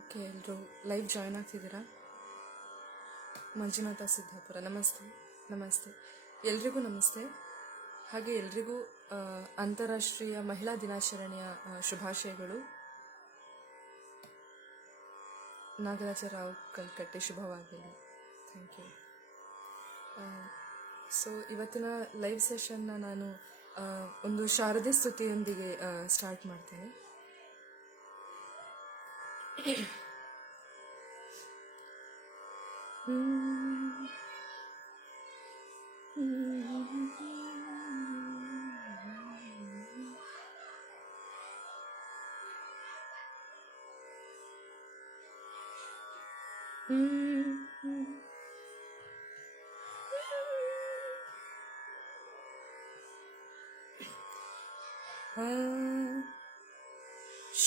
Okay, ಎಲ್ಲರೂ live join ಆಗ್ತಿದ್ದೀರಾ? Manjunatha Siddapura, ನಮಸ್ತೆ. ನಮಸ್ತೆ ಎಲ್ರಿಗೂ ನಮಸ್ತೆ. ಹಾಗೆ ಎಲ್ರಿಗೂ ಅಂತಾರಾಷ್ಟ್ರೀಯ ಮಹಿಳಾ ದಿನಾಚರಣೆಯ ಶುಭಾಶಯಗಳು. ನಾಗರಾಜರಾವ್ ಕಲ್ಕಟ್ಟೆ, ಶುಭವಾಗಲಿ. Thank you. ಸೊ ಇವತ್ತಿನ ಲೈವ್ ಸೆಷನ್ನ ನಾನು ಒಂದು ಶಾರದೆ ಸ್ತುತಿಯೊಂದಿಗೆ ಸ್ಟಾರ್ಟ್ ಮಾಡ್ತೇನೆ.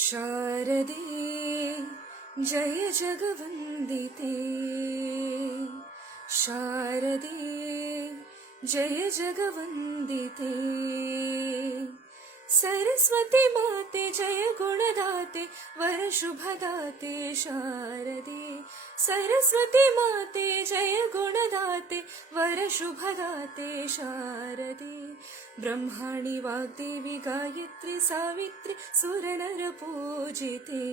ಶಾರದೆ ಜಯ ಜಗವಂದಿತೆ, ಶಾರದೆ ಜಯ ಜಗವಂದಿತೆ, सरस्वती माते जय गुणदाते वर शुभदाते शारदे, सरस्वती माते जय गुणदाते वर शुभदाते शारदे, ब्रह्माणि वाग्देवी गायत्री सावित्री सुरनर पूजिते,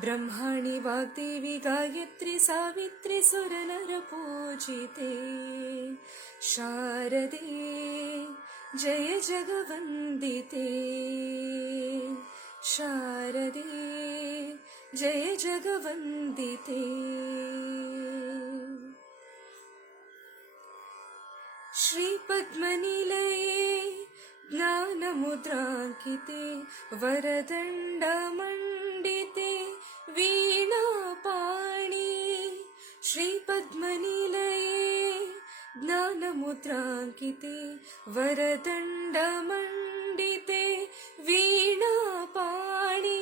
ब्रह्माणि वाग्देवी गायत्री सावित्री सुरनर पूजिते, शारदे जय जगवन्दिते, शारदे जय जगवन्दिते, श्रीपद्मनिलये ज्ञानमुद्राङ्किते वरदण्डमण्डिते वीणापाणि, श्रीपद्मनिलये ज्ञानमुद्राङ्किते वरदण्डमण्डिते वीणापाणि,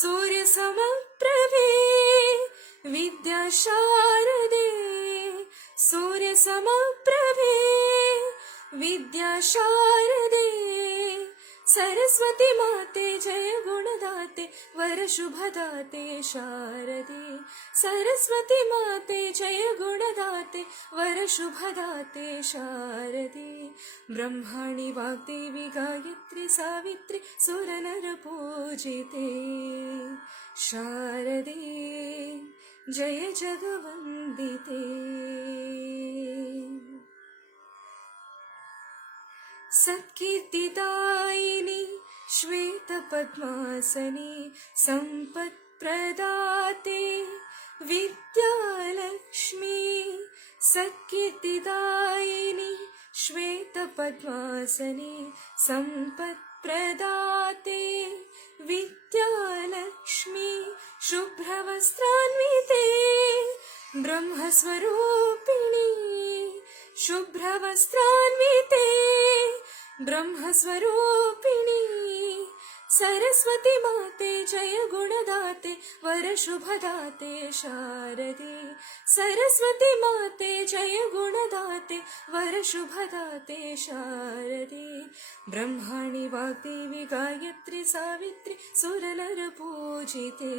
सूर्यसमप्रभे विद्याशारदे, सूर्यसमप्रभे विद्याशारदे, सरस्वती माते जय गुणदाते वर शुभदाते शारदे, सरस्वती माते जय गुणदाते वर शुभदाते शारदे, ब्रह्माणि वाग्देवी गायत्री सावित्री सुरनर पूजिते, शारदे जय जगवन्दिते, सत्कीर्तिदायिनी श्वेतपद्मासने सम्पत्प्रदाते विद्यालक्ष्मी, सत्कीर्तिदायिनी श्वेतपद्मासने सम्पत्प्रदाते विद्यालक्ष्मी, शुभ्रवस्त्रान्विते ब्रह्मस्वरूपिणी, शुभ्रवस्त्रान्विते ब्रह्मस्वरूपिणी, सरस्वती माते जय गुणदाते वर शुभदाते शारदे, सरस्वती माते जय गुणदाते वर शुभदाते शारदे, ब्रह्माणि वाग्देवी गायत्री सावित्री सुरनर पूजिते,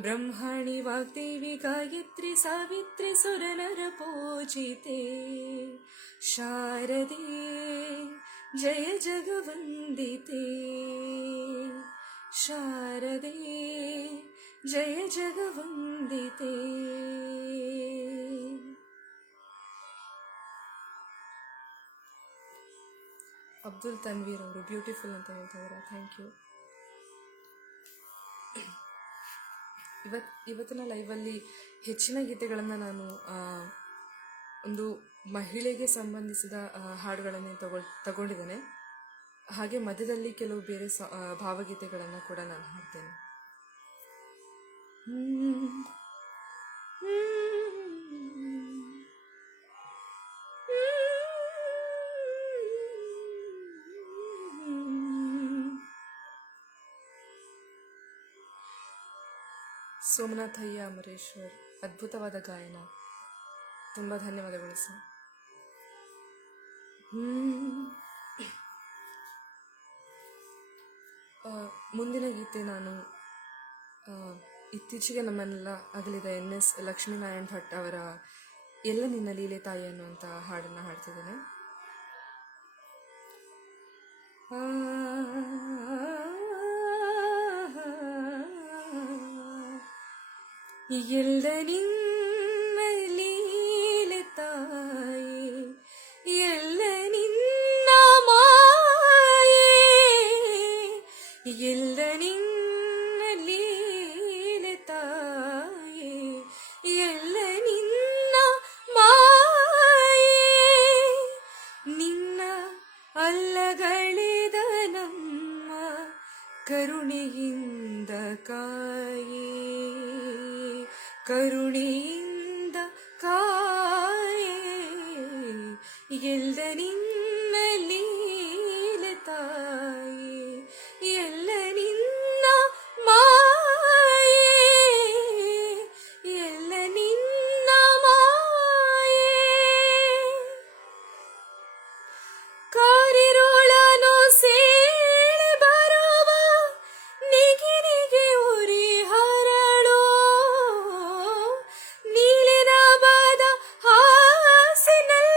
ब्रह्माणि वाग्देवी गायत्री सावित्री सुरनर पूजिते, शारदे जय जगवन्दिते, शारदे जय जगवन्दिते. ಅಬ್ದುಲ್ ತನ್ವೀರ್ ಅವರು ಬ್ಯೂಟಿಫುಲ್ ಅಂತ ಹೇಳ್ತಾ ಇದ್ದಾರೆ. Thank you. ಇವತ್ತಿನ ಲೈವಲ್ಲಿ ಹೆಚ್ಚಿನ ಗೀತೆಗಳನ್ನು ನಾನು ಒಂದು ಮಹಿಳೆಗೆ ಸಂಬಂಧಿಸಿದ ಹಾಡುಗಳನ್ನೇ ತಗೊಂಡಿದ್ದೇನೆ. ಹಾಗೆ ಮಧ್ಯದಲ್ಲಿ ಕೆಲವು ಬೇರೆ ಭಾವಗೀತೆಗಳನ್ನು ಕೂಡ ನಾನು ಹಾಡ್ತೇನೆ. ಸೋಮನಾಥಯ್ಯ ಅಮರೇಶ್ವರ್, ಅದ್ಭುತವಾದ ಗಾಯನ, ತುಂಬ ಧನ್ಯವಾದಗಳು ಸರ್. ಹ್ಮ್. ಮುಂದಿನ ಗೀತೆ ನಾನು ಇತ್ತೀಚೆಗೆ ನಮ್ಮನ್ನೆಲ್ಲ ಅಗಲಿದ NS ಲಕ್ಷ್ಮೀನಾರಾಯಣ್ ಭಟ್ ಅವರ ಎಲ್ಲ ನಿನ್ನ ಲೀಲೆ ತಾಯಿ ಅನ್ನುವಂಥ ಹಾಡನ್ನು ಹಾಡ್ತಿದ್ದೇನೆ. ಎಲ್ಲ ನಿನ್ನ ಲೀಲೆ ತಾಯಿ, ಎಲ್ಲ ನಿನ್ನ ಮಾಯೆ, ಎಲ್ಲ ನಿನ್ನ ಲೀಲೆ ತಾಯಿ, ಎಲ್ಲ ನಿನ್ನ ಮಾಯೆ, ನಿನ್ನ ಅಲ್ಲಗಳಿದ ನಮ್ಮ ಕರುಣೆಯಿಂದ ಕಾಯೇ, ಕರುಣೆಯಿಂದ ಕಾಯೇ, ಎಲ್ಲ ನಿನ್ನ ಲೀಲೆ ತಾಯಿ, ಎಲ್ಲ ನಿನ್ನ ಮಾಯೆ, ಎಲ್ಲ ನಿನ್ನ ಮಾಯೆ. ಕಾರಿರೋಳನು ಸೇರಿ ಬರುವ ನಿಗಿನಿಗೆ ಉರಿ ಹರಳೋ, ನೀಲಿರಬದ ಹಾಸಿನಲ್ಲಿ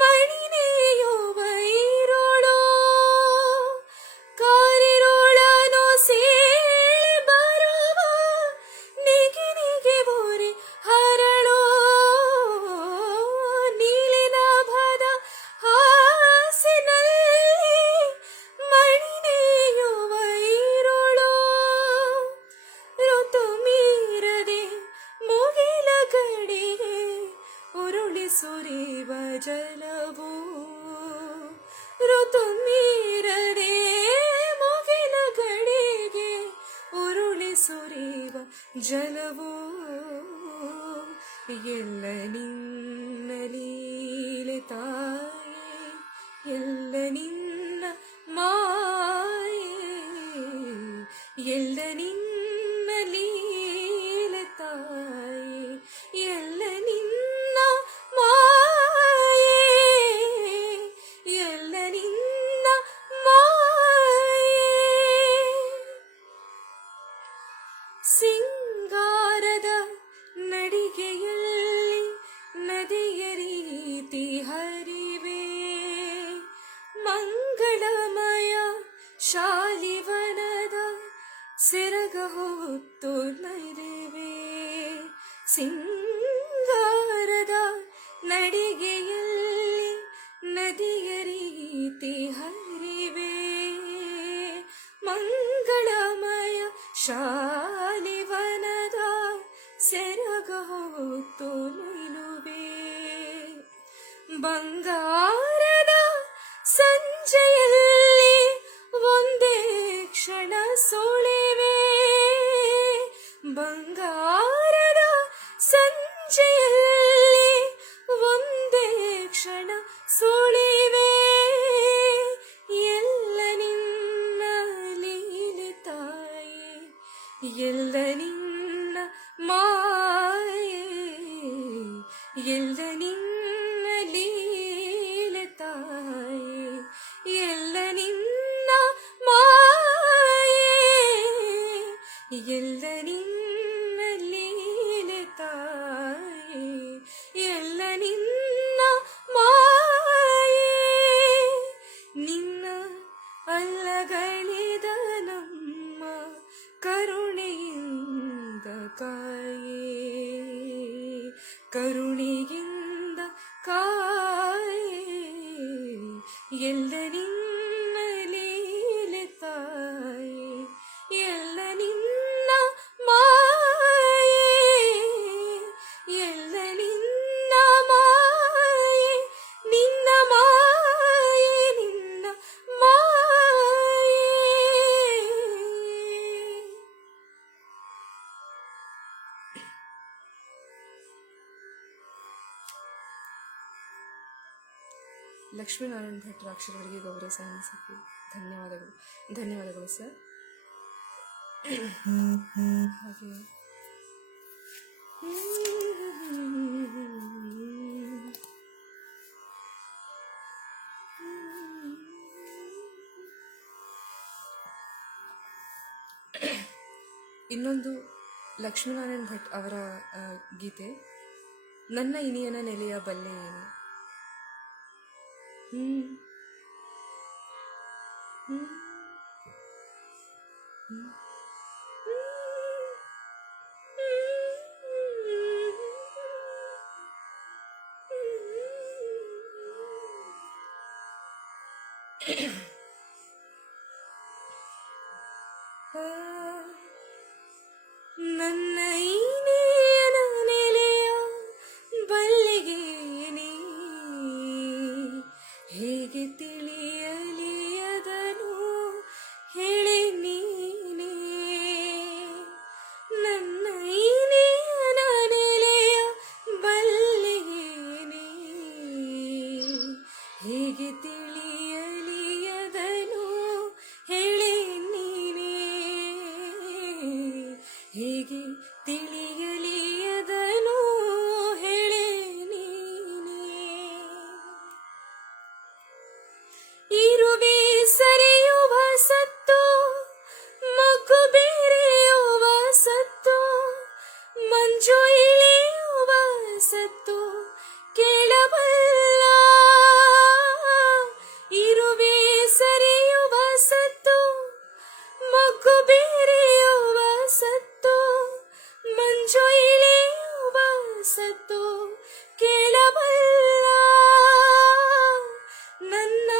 ಮಣಿನೆಯುವ ಇರೋಳೋ, ಕಾರಿರೋಳನು ಸೇರಿ ಬರುವ ನಿಗಿನಿಗೆ ಉರಿ ಹರಳೋ, ನೀಲಿರಬದ ಹಾಸಿನಲ್ಲಿ ಮಣಿನೆಯುವ ಇರೋಳೋ, ಋತು ಮೀರದೆ ಮುಗಿಲ ಕಡೆಗೆ ಉರುಳಿ ಸುರಿವ ಜಲವು, ಋತು ಮೀರದೆ ಮುಗಿಲ ಕಡೆಗೆ ಉರುಳಿ ಸುರಿವ ಜಲವು, ಎಲ್ಲ ನಿನ್ನ ಲೀಲೆ ತಾಯಿ, ಎಲ್ಲ ನಿನ್ನ ಮಾಯೆ, ಎಲ್ಲ ನಿನ್ನ ಲೀಲೆ ತಾಯಿ, ಎಲ್ಲ ನಿನ್ನ ಮಾಯೆ, ಎಲ್ಲ ನಿನ್ನ ಮಾಯೆ. ಸಿಂಗಾರದ ನಡಿಗೆಯಲ್ಲಿ ನದಿಯ ರೀತಿ ಹರಿವೆ, ಮಂಗಳಮಯ ಶಾಲಿವನದ ಸೆರಗ ಹೊತ್ತು ನರಿವೆ, ಸಿಂಗಾರದ ನಡಿಗೆಯಲ್ಲಿ ನದಿಯ ರೀತಿ ಹರಿವೆ, ಮಂಗಳಮಯ ಶಾಲಿವನದ ಸೆರಗ ಹೊತ್ತು ನಿಲುವೆ, ಬಂಗಾರದ ಸಂಜೆಯಲ್ಲಿ ಒಂದೇ ಕ್ಷಣ ಸುಳಿವೆ, ಬಂಗಾರದ ಸಂಜೆಯಲ್ಲಿ ಒಂದೇ ಕ್ಷಣ ಸುಳಿವೆ, ಎಲ್ಲ ನಿನ್ನ ಲೀಲೆ ತಾಯಿ, ಎಲ್ಲ ನಿನ್ನ ಮಾಯೆ, ಎಲ್ಲ ನಿನ್ನ ಲೀಲೆ ತಾಯಿ, ಎಲ್ಲ ನಿನ್ನ ಮಾಯೆ, ಎಲ್ಲ ನಿನ್ನ ಲೀಲೆ ತಾಯಿ, ಎಲ್ಲ ನಿನ್ನ ಮಾಯೆ, ನಿನ್ನ ಅಲ್ಲಗಳಿದ ನಮ್ಮ ಕರುಣೆಯಿಂದ ಕಾಯೇ, ಕರುಣೆಯಿಂದ ಕಾಯೇ, ಎಲ್ಲ ನಿನ್ನ ಲೀಲೆ ತಾಯಿ, ಎಲ್ಲ ನಿನ್ನ ಮಾಯೆ, ಎಲ್ಲ ನಿನ್ನ ಮಾಯೆ, ನಿನ್ನ ಮಾಯೆ, ನಿನ್ನ ಮಾಯೆ. ಲಕ್ಷ್ಮೀನಾರಾಯಣ್ ಭಟ್ರ ಅಕ್ಷರಗಳಿಗೆ ಗೌರವ ಸಲ್ಲಿಸಕ್ಕೆ ಧನ್ಯವಾದಗಳು. ಧನ್ಯವಾದಗಳು ಸರ್. ಹಾಗೆ ಇನ್ನೊಂದು ಲಕ್ಷ್ಮೀನಾರಾಯಣ್ ಭಟ್ ಅವರ ಗೀತೆ, ನನ್ನ ಇನಿಯನ ನೆಲೆಯ ಬಲ್ಲೆ ಏನು. ನನ್ನ ಇನಿಯನ ನೆಲೆಯ ಬಲ್ಲೆಗೆ ನೀ ಹೇಗೆ ತಿಳಿಯಲಿ ಅದನು ಹೇಳಿ ನೀನೇ. ನನ್ನ ಇನಿಯನ ನೆಲೆಯ ಬಲ್ಲೆಗೆ ನೀ ಹೇಗೆ ತಿಳಿಯಲಿ ಅದನು ಹೇಳಿ ನೀನೇ. ಹೇಗೆ ತಿಳಿಯಲಿ ಅದನು ಹೇಳಿ ನೀನೇ. ಇರುವೆ ಸರಿಯುವ ಸತ್ತು ಮಗು ಬೇರೆಯುವ ಸತ್ತು ಮಂಜು ಇಳಿಯುವ ಸತ್ತು ಕೇಳಬಲ್ಲ. ಇರುವೆ ಸರಿಯುವ ಸತ್ತು ಮಗು ಬೇರೆಯುವ ಸತ್ತು ಮಂಜು ಇಳಿಯುವ ಸತ್ತು ಕೇಳಬಲ್ಲ. ನನ್ನ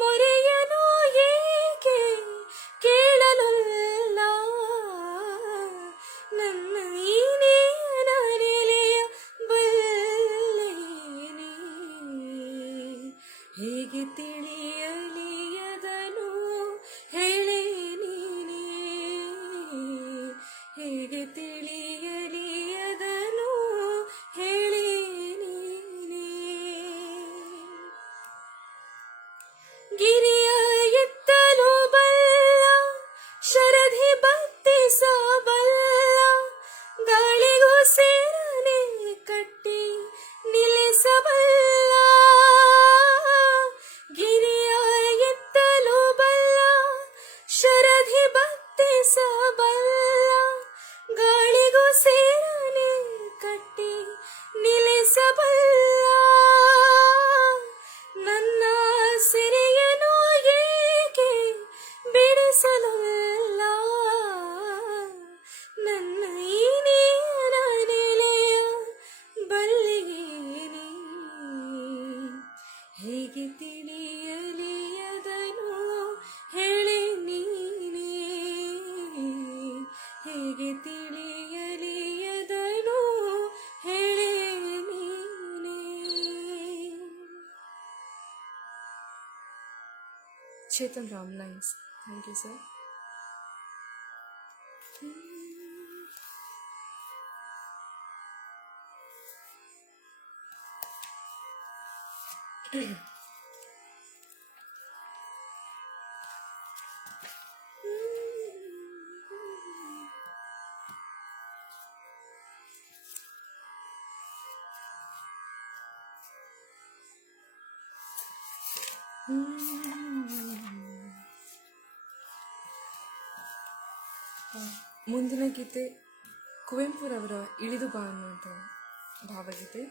ಮೊರೆಯನು ಏಕೆ ಕೇಳಲಲ್ಲ. ನನ್ನ ಇನಿಯನ ನೆಲೆಯ ಬಲ್ಲೆ ನೀ ಹೇಗೆ ತಿಳಿಯಲಿ ಅದನು ಹೇಳಿ ನೀನೇ. ಹೇಗೆ ತಿಳಿಯಲಿ ಅದನು ಹೇಳಿ ನೀನೇ. ಗಿರಿಯ ಎತ್ತಲು ಬಲ್ಲ ಶರಧಿ ಬತ್ತಿಸಬಲ್ಲ ಗಾಳಿಗೂ ಸೇರನೆ ಕಟ್ಟಿ ನಿಲ್ಲಿಸಬಲ್ಲ. ಗಿರಿಯ ಎತ್ತಲು ಬಲ್ಲ ಶರಧಿ ಬತ್ತಿಸಬಲ್ಲ ಗಾಳಿಗೂ ಸೇರನೆ ಕಟ್ಟಿ ನಿಲ್ಲಿಸಬಲ್ಲ. ನನ್ನ ಸೆರೆಯನು ಏಕೆ ಬಿಡಿಸಲಲ್ಲ. ನನ್ನ ಇನಿಯನ ನೆಲೆಯ ಬಲ್ಲೆಗೆ ನೀ ಹೇಗೆ ತಿಳಿಯಲಿ ಅದನು ಹೇಳಿ ನೀನೇ. ಹೇಗೆ ತಿಳಿಯಲಿ ಅದನು ಹೇಳಿ ನೀನೇ. Chetan Ram lines. Thank you sir. ಮುಂದಿನ ಗೀತೆ ಕುವೆಂಪುರವರ ಇಳಿದು ಬಾ ಅನ್ನುವಂಥ ಭಾವಗೀತೆ.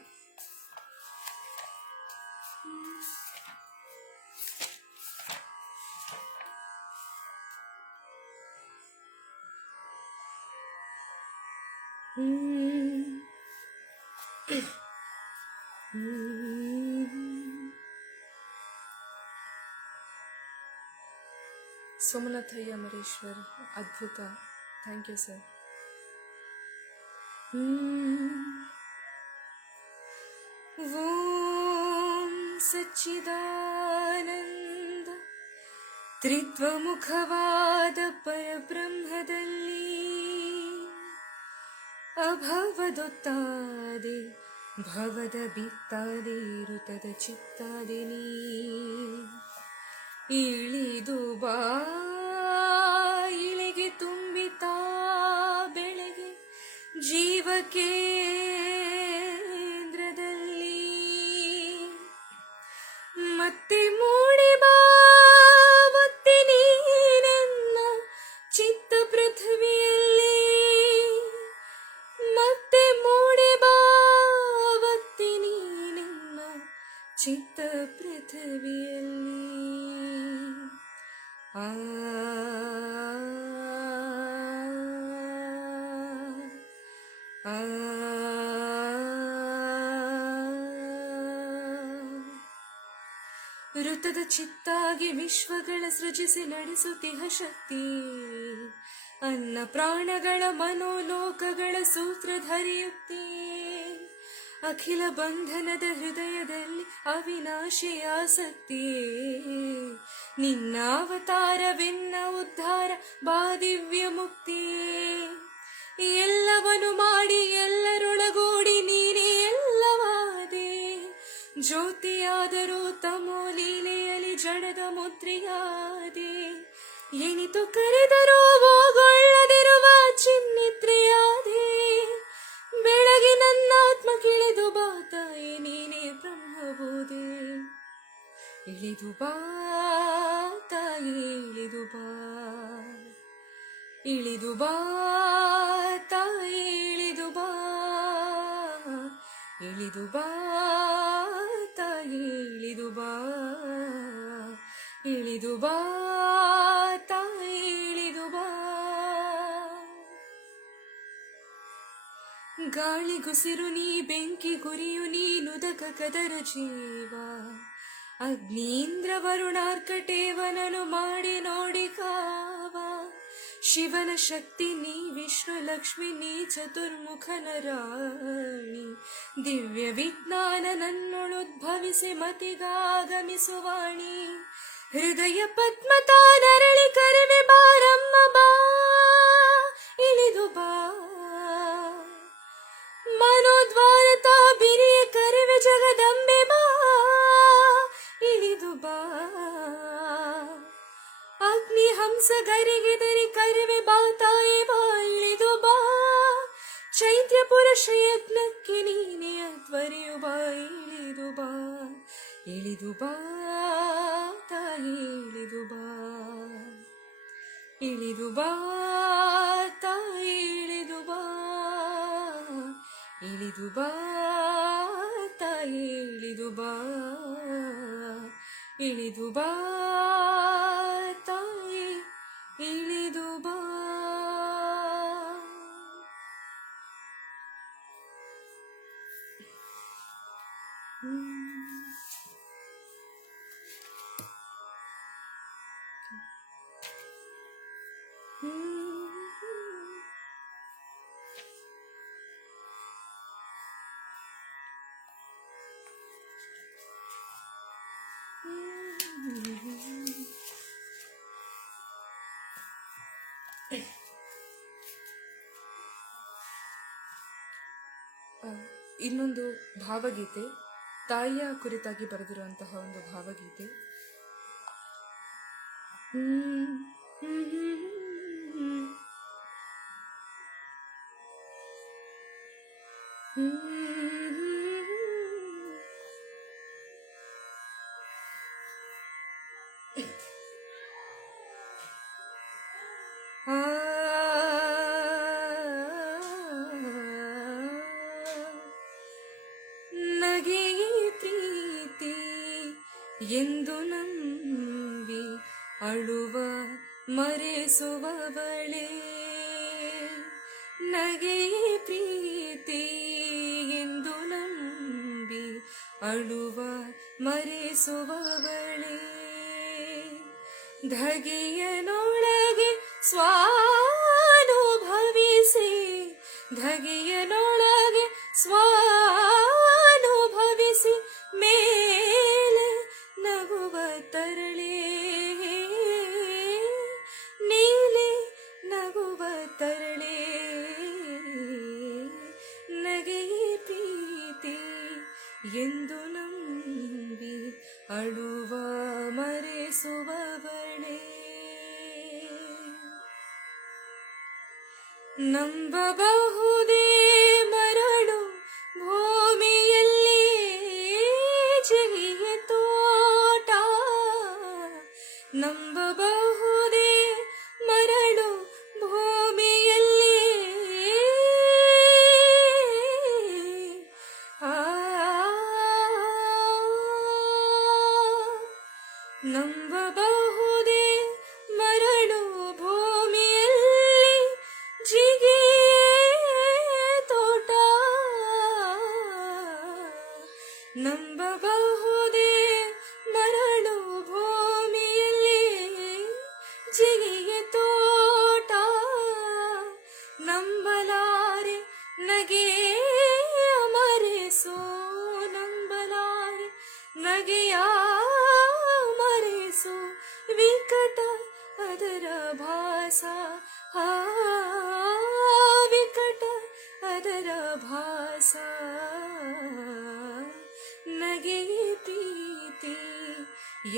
ಸೋಮನಾಥಯ್ಯ ಅಮರೇಶ್ವರ್, ಅದ್ಭುತ. Thank you sir. ಓಂ ಸಚ್ಚಿದಾನಂದ ತ್ರಿತ್ವಮುಖವಾದ ಪರಬ್ರಹ್ಮದಲ್ಲಿ ಅಭವದೊತ್ತಾದೆ ಭವದ ಬಿತ್ತಾದೆ ಋತದ ಚಿತ್ತಾದೆ ನೀ ಇಳಿದು ಬಾ ಇಳೆಗೆ ತುಂಬಿತಾ ಬೆಳೆಗೆ ಜೀವ ಕೇಂದ್ರದಲ್ಲಿ ಮತ್ತೆ ಮೂಡಿ ಬಾ ಒತ್ತಿ ನೀ ನನ್ನ ಚಿತ್ತ ಪೃಥ್ವಿಯಲ್ಲಿ ಪೃಥ್ವಿಯಲ್ಲಿ. ಆ ಆ ಋತದ ಚಿತ್ತಾಗಿ ವಿಶ್ವಗಳ ಸೃಜಿಸಿ ನಡೆಸುತ್ತಿಹ ಶಕ್ತಿ, ಅನ್ನ ಪ್ರಾಣಗಳ ಮನೋಲೋಕಗಳ ಸೂತ್ರಧರಿಯುಕ್ತಿ, ಅಖಿಲ ಬಂಧನದ ಹೃದಯದಲ್ಲಿ ಅವಿನಾಶಿ ಆಸಕ್ತಿ, ನಿನ್ನ ಅವತಾರವೆನ್ನ ಉದ್ಧಾರ ಬಾದಿವ್ಯ ಮುಕ್ತಿ, ಎಲ್ಲವನು ಮಾಡಿ ಎಲ್ಲರೊಳಗೂಡಿ ನೀನೇ ಎಲ್ಲವಾದೆ, ಜ್ಯೋತಿಯಾದರೂ ತಮೋ ಲೀಲೆಯಲ್ಲಿ ಜಡದ ಮುದ್ರೆಯಾದೆ, ಎನಿತು ಕರೆದರೂ ಹೋಗೊಳ್ಳದಿರುವ ಚಿನ್ನಿದ್ರೆಯಾದೆ, ಬೆಳಗಿ ನನ್ನಾತ್ಮ ಕಿಳಿದು ಬಾ ತಾಯಿ ನೀನೇ ಬ್ರಹ್ಮಬೋಧೆ, ಇಳಿದು ಬಾ ತಾಯಿ ಇಳಿದು ಬಾ, ಇಳಿದು ಬಾ ತಾಯಿ ಇಳಿದು ಬಾ, ಇಳಿದು ಬಾ ತಾಯಿ ಇಳಿದು ಬಾ, ಇಳಿದು ಬಾ ತಾಯಿ ಇಳಿದು ಬಾ. ಗಾಳಿಗುಸಿರು ನೀ, ಬೆಂಕಿ ಗುರಿಯು ನೀನುದಕ ಕದರ ಜೀವ, ಅಗ್ನೀಂದ್ರ ವರುಣಾರ್ಕಟೇವನನು ಮಾಡಿ ನೋಡಿ ಕಾವ, ಶಿವನ ಶಕ್ತಿ ನೀ, ವಿಷ್ಣು ಲಕ್ಷ್ಮಿ ನೀ, ಚತುರ್ಮುಖನ ರಾಣಿ, ದಿವ್ಯ ವಿಜ್ಞಾನ ನನ್ನೊಳುದ್ಭವಿಸಿ ಮತಿಗಾಗಮಿಸುವಾಣಿ, ಹೃದಯ ಪದ್ಮತಾ ನರಳಿ ಕರೆವೆ ಬಾರಮ್ಮ ಬಾ, ಇಳಿದು ಬಾ, ಮನೋದ್ವಾರತ ಬಿರಿಯ ಕರೆವೆ ಜಗದಂಬೆ ಬಾ, ಇಳಿದು ಬಾ, ಅಗ್ನಿ ಹಂಸ ಗರಿಗೆದರಿ ಕರೆವೆ ಬಾ ತಾಯಿ ಬಾ, ಇಳಿದು ಬಾ, ಚೈತ್ಯ ಪುರುಷ ಯಜ್ಞಕ್ಕೆ ನೀನೆಯ ತ್ವರೆಯು ಬಾ, ಇಳಿದು ಬಾ, ಇಳಿದು ಬಾ ತಾಯಿ ಇಳಿದು ಬಾ, ಇಳಿದು ಬಾ ತಾಯಿ ಇಳಿದು ಬಾ, ಇಳಿದು ಬಾ ತಾಯಿ ಇಳಿದು ಬಾ, ಇಳಿದು ಬಾ ತಾಯಿ ಇಳಿದು ಬಾ. ಇನ್ನೊಂದು ಭಾವಗೀತೆ, ತಾಯಿಯ ಕುರಿತಾಗಿ ಬರೆದಿರುವಂತಹ ಒಂದು ಭಾವಗೀತೆ. ನಗೆಯೇ ಪ್ರೀತಿ ಎಂದು ನಂಬಿ ಅಳುವ ಮರೆಸುವವಳೇ, ನಗೆಯೇ ಪ್ರೀತಿ ಎಂದು ನಂಬಿ ಅಳುವ ಮರೆಸುವವಳೇ, ಧಗೆಯನೊಳಗೆ ಸ್ವಾನುಭವಿಸಿ, ಧಗೆಯನೊಳಗೆ ಸ್ವಾನುಭವಿಸಿ ಮೇಲೆ ನಗುವ ತರಳೆ, ನೀಲೆ ನಗುವ ತರಳೆ, ನಗೆಯೇ ಪ್ರೀತಿ ಎಂದು ನಂಬಿ ಅಳುವ ಮರೆಸುವವಳೇ, ನಂಬಬಹುದೇ ಮರಳು ಭೂಮಿಯಲ್ಲಿ ಜಿಗಿಯ ತೋಟ, ನಂಬಬಹುದೇ ಮರಳು ಭೂಮಿಯಲ್ಲಿ ನಂಬಬಹುದೇ ಮರಳು ಭೂಮಿಯಲ್ಲಿ ಜಿಗಿಗೆ ತೋಟ, ನಂಬಲಾರೆ ನಗೆಯ ಮರೆಸೋ, ನಂಬಲಾರೆ ನಗೆಯ ಮರೆಸೋ ವಿಕಟ ಅದರ ಭಾಸ, ವಿಕಟ ಅದರ ಭಾಸ. ನಗೆಯೇ ಪ್ರೀತಿ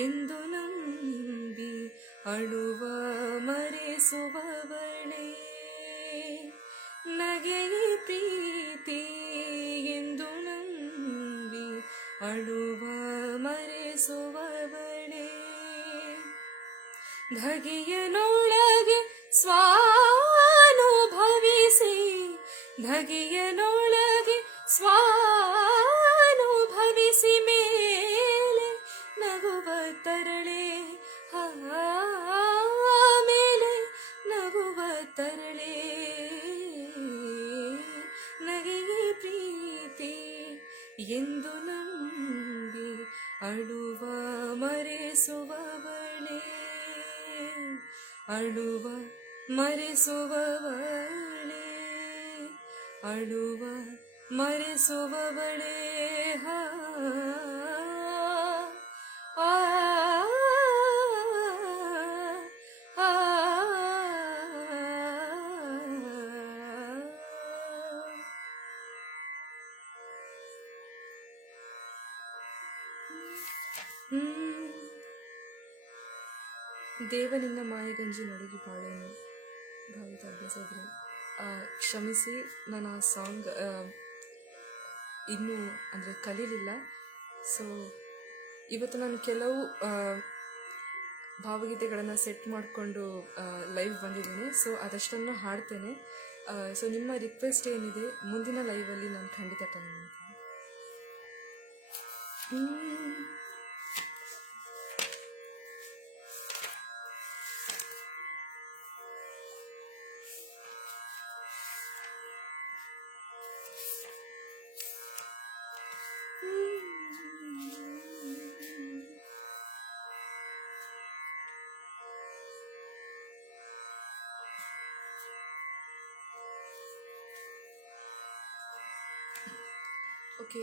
ಎಂದು ನಂಬಿ ಅಳುವ ಮರೆಸುವವಳೇ, ನಗೆಯೇ ಪ್ರೀತಿ ಎಂದು ನಂಬಿ ಅಳುವ ಮರೆಸುವವಳೇ. ಧಗೆಯನೊಳಗೆ ಸ್ವಾನುಭವಿಸಿ, ಧಗೆಯನೊಳಗೆ ಸ್ವಾನುಭವಿಸಿ ಮೇಲೆ ನಗುವ ತರಳೆ, ಮೇಲೆ ನಗುವ ತರಳೆ. ನಗೆಯೇ ಪ್ರೀತಿ ಎಂದು ನಂಬಿ ಅಳುವ ಮರೆಸುವವಳೇ, ಅಳುವ ಮರೆಸುವವಳೇ, ಅಳುವ ಮರೆಸುವವಳೇ. ಆ ದೇವನಿಂದ ಮಾಯಗಂಜಿ ನಡುಗಿ ಬಾಳೇನು ಭಾವಿತ ಅಭ್ಯಾಸದ್ರು. ಕ್ಷಮಿಸಿ, ನಾನು ಆ ಸಾಂಗ್ ಇನ್ನೂ ಅಂದರೆ ಕಲೀಲಿಲ್ಲ. ಸೊ ಇವತ್ತು ನಾನು ಕೆಲವು ಭಾವಗೀತೆಗಳನ್ನು ಸೆಟ್ ಮಾಡಿಕೊಂಡು ಲೈವ್ ಬಂದಿದ್ದೀನಿ. ಸೊ ಅದಷ್ಟನ್ನು ಹಾಡ್ತೇನೆ. ಸೊ ನಿಮ್ಮ ರಿಕ್ವೆಸ್ಟ್ ಏನಿದೆ ಮುಂದಿನ ಲೈವಲ್ಲಿ ನಾನು ಖಂಡಿತ ಟೈಮ್ ಮಾಡ್ತೀನಿ. ಓಕೆ,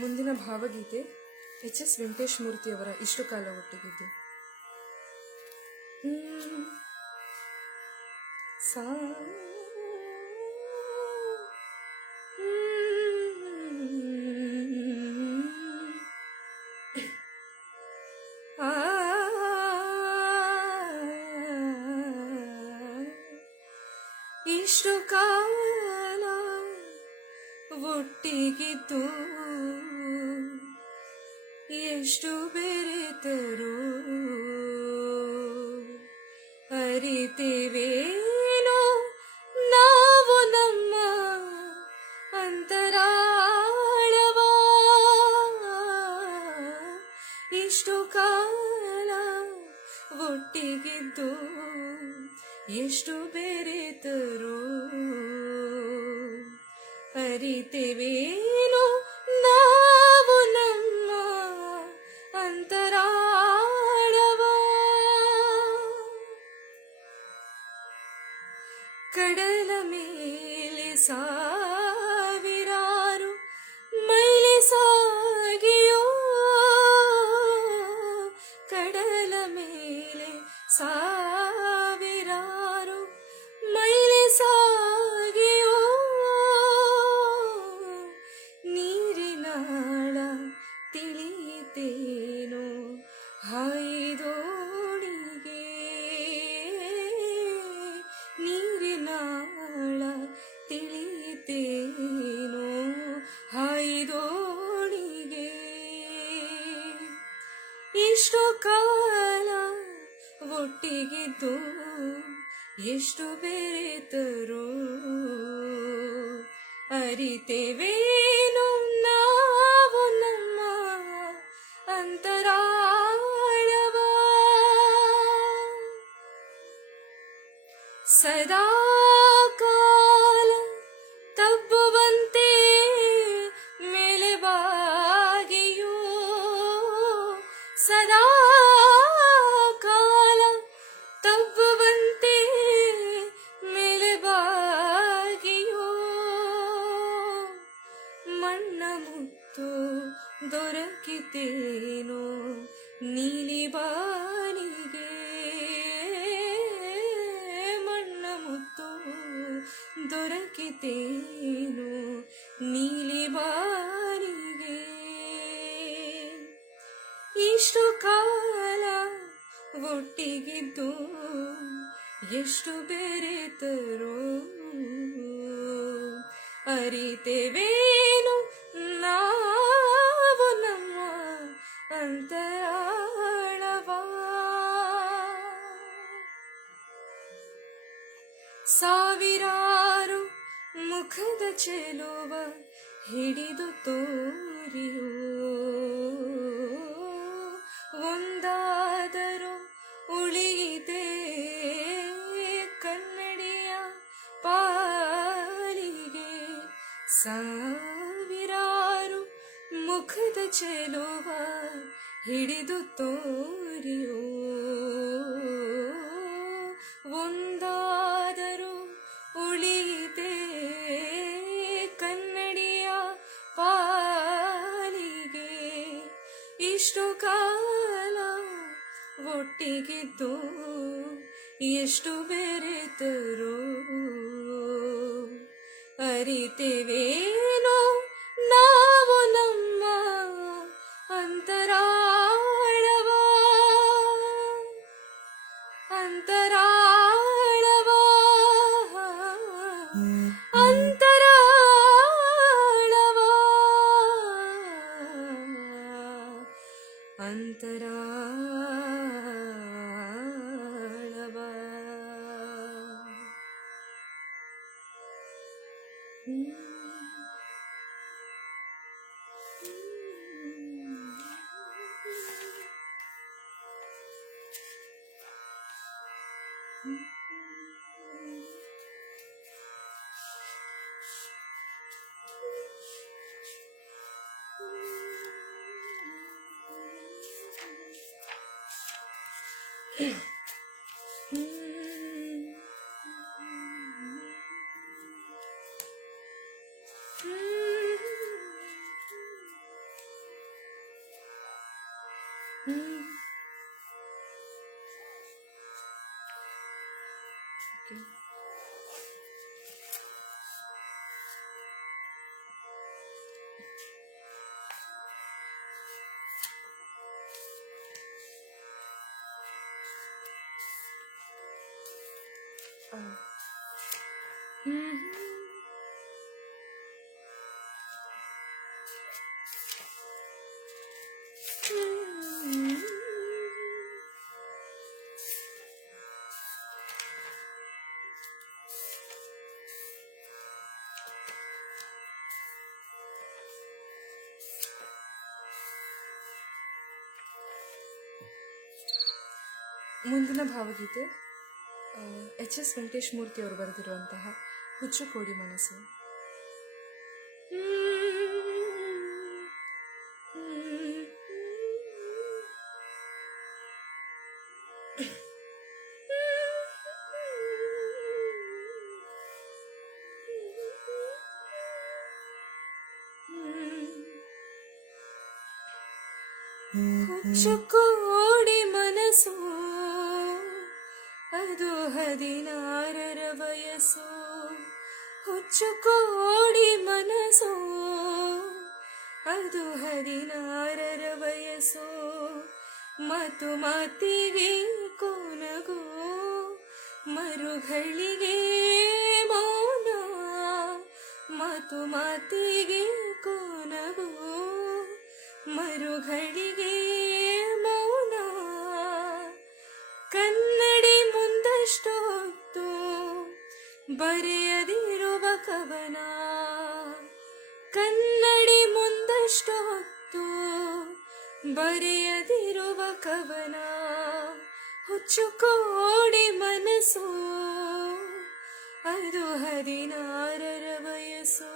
ಮುಂದಿನ ಭಾವಗೀತೆ ಎಚ್.ಎಸ್. ವೆಂಕಟೇಶ್ ಮೂರ್ತಿಯವರ ಇಷ್ಟು ಕಾಲ ಒಟ್ಟಿಗಿದ್ದು. ಸಾ ಇಷ್ಟು ಕಾಲ ಒಟ್ಟಿಗಿದ್ದು ಎಷ್ಟು ಬೆರೆತರು ಅರಿತೇವೇನೋ ನಾವು ನಮ್ಮ ಅಂತರಾಳವ. ಇಷ್ಟು ಕಾಲ ಒಟ್ಟಿಗಿದ್ದು ಎಷ್ಟು ಬೆರೆತರು ಅರಿತೇವೇನೋ ನಾವು ನಮ್ಮ ಅಂತರಾಳವ. ಕಡಲ ಮೇಲೆ ಸಾವಿರಾರು ಮೈಲಿ ಸಾಗಿಯೋ, ಕಡಲ ಮೇಲೆ ಸಾವಿರಾರು ಮೈಲಿ ಸಾಗಿಯೋ, ನೀರಿನಾಳ ತಿಳಿತೇನೋ ಹಾಯ್ದೋಣಿಗೆ, ನೀರಿನಾಳ ತಿಳಿತೇನೋ ಹಾಯ್ದೋಣಿಗೆ. ಇಷ್ಟು ಕಾಲ ಒಟ್ಟಿಗಿದ್ದು ಎಷ್ಟು ಬೆರೆತರು ಅರಿತೇವೇನು ನಾವು ನಮ್ಮ ಅಂತರಾಳವ. ಸದಾ ಕಾಲ ತಬ್ಬುವಂತೆ ಮುಗಿತೇನು ನೀಲಿ ಬಾರಿಗೆ. ಇಷ್ಟು ಕಾಲ ಒಟ್ಟಿಗಿದ್ದು ಎಷ್ಟು ಬೆರೆತರೋ ಅರಿತೆವೇನು ನಾವು ನಮ್ಮ ಅಂತರಾಳವ. ಸಾವಿರಾರು ಮುಖದ ಚೆಲುವ ಹಿಡಿದು ತೋರಿಯೋ ಒಂದಾದರೂ ಉಳಿಯಿತೆ ಕನ್ನಡಿಯ ಪಾಲಿಗೆ. ಸಾವಿರಾರು ಮುಖದ ಚೆಲುವ ಹಿಡಿದು ತೋರಿಯೋ ಒಂದಾದರೂ ಉಳಿಯಿತೆ ಕನ್ನಡಿಯ ಪಾಲಿಗೆ. ಇಷ್ಟು ಕಾಲ ಒಟ್ಟಿಗಿದ್ದು ಎಷ್ಟು ಬೆರೆತರೋ ಅರಿತೆವೇನೋ ನಾವು ನಮ್ಮ ಅಂತರಾಳವ. ಅಂತರಾಳವ ಅಂತರಾಳವ ಅಂತರಾಳವ. ಮುಂದಿನ ಭಾವಗೀತೆ ಎಚ್.ಎಸ್. ವೆಂಕಟೇಶ್ ಮೂರ್ತಿ ಅವರು ಬರೆದಿರುವಂತಹ ಹುಚ್ಚು ಕೋಡಿ ಮನಸ್ಸು. ಹುಚ್ಚು ಕೋಡಿ ಮನಸ್ಸು ಅದು 16 ವಯಸ್ಸು. ಹುಚ್ಚು ಕೋಡಿ ಮನಸ್ಸು ಅದು 16 ವಯಸ್ಸು. ಮಾತು ಮಾತಿಗೆ ಕೊನಗೋ ಮರುಗಳಿಗೆ ಮೌನ. ಮಾತು ಮಾತಿಗೆ ಕೊನಗೋ ಮರುಗಳಿಗೆ ಮೌನ. ಕನ್ನಡಿ ಮುಂದಷ್ಟೊತ್ತು ಬರೆಯದಿರುವ ಕವನ. ಕನ್ನಡಿ ಮುಂದಷ್ಟೊತ್ತು ಬರೆಯದಿರುವ ಕವನ. ಹುಚ್ಚು ಕೋಡಿ ಮನಸ್ಸು ಅದು 16 ವಯಸ್ಸು.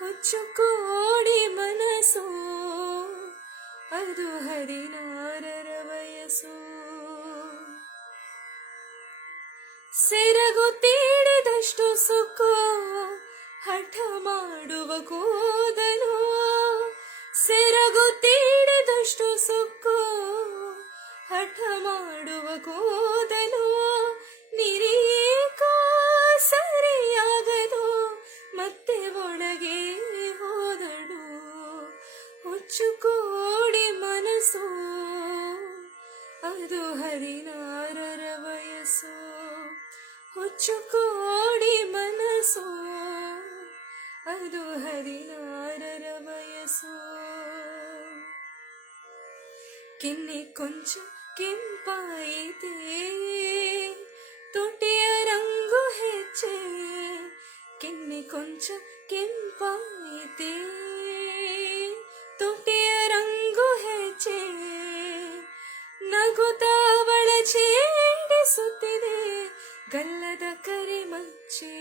ಹುಚ್ಚು ಕೋಡಿ ಮನಸ್ಸು ಅದು 16 ವಯಸ್ಸು. ಸೆರಗು ತೀಡಿದಷ್ಟು ಸುಖ ಹಠ ಮಾಡುವ ಕೂದಲು. ಸೆರಗು ತೀಡಿದಷ್ಟು ಸುಖ ಹಠ ಮಾಡುವ ಕೂದಲು. ನಿರೀಕ ಸರಿಯಾಗದು ಹುಚ್ಚುಕೋಡಿ ಮನಸ್ಸು ಅದು 16ರ ವಯಸ್ಸು. ಕೆನ್ನೆ ಕೊಂಚ ಕೆಂಪಾಯಿತೆ, ತುಟಿಯ ರಂಗು ಹೆಚ್ಚೆ. ಕೆನ್ನೆ ಕೊಂಚ ಕೆಂಪಾಯಿತೆ, ತುಟಿಯ ರಂಗು ಹೆಚ್ಚೆ. ನಗುತ್ತಾ ಅವಳ ಛೇಡಿಸುತ್ತಿದೆ ಗಲ್ಲದ ಕರಿಮಚ್ಚೆ.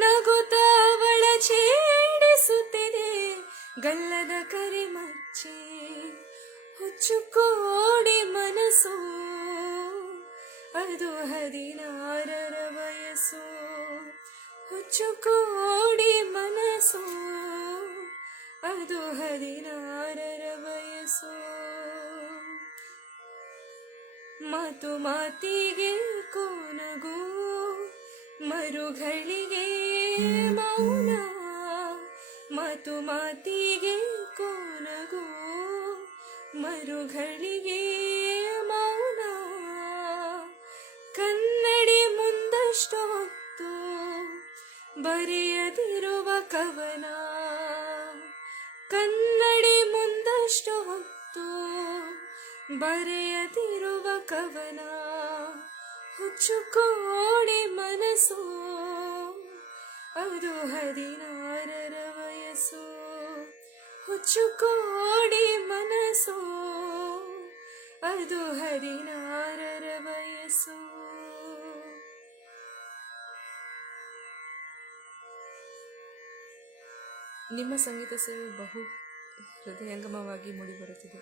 ನಗುತ್ತಾ ಅವಳ ಛೇಡಿಸುತ್ತಿದೆ ಗಲ್ಲದ ಕರಿಮಚ್ಚೆ. ಹುಚ್ಚುಕೋಡಿ ಮನಸ್ಸು ಅದು 16ರ ವಯಸ್ಸು. ಹುಚ್ಚುಕೋಡಿ ಮನಸ್ಸು ಅದು 16ರ ವಯಸ್ಸು. ಮಾತು ಮಾತಿಗೆ ಕೋನಗು, ಮರುಗಳಿಗೆ ಮೌನ. ಮಾತು ಮಾತಿಗೆ ಕೋನಗು, ಮರುಗಳಿಗೆ ಮೌನ. ಕನ್ನಡಿ ಮುಂದಷ್ಟು ಹೊತ್ತು ಬರೆಯದಿರುವ ಕವನ. ಕನ್ನಡಿ ಮುಂದಷ್ಟು ಹೊತ್ತು ಬರೆಯದಿರುವ ಕವನ. ಹುಚ್ಚುಕೋಡಿ ಮನಸ್ಸು ಅದು 16ರ ವಯಸ್ಸು. ಹುಚ್ಚುಕೋಡಿ ಮನಸ್ಸು ಅದು 16ರ ವಯಸ್ಸು. ನಿಮ್ಮ ಸಂಗೀತ ಸೇವೆ ಬಹು ಹೃದಯಂಗಮವಾಗಿ ಮೂಡಿಬರುತ್ತಿದೆ.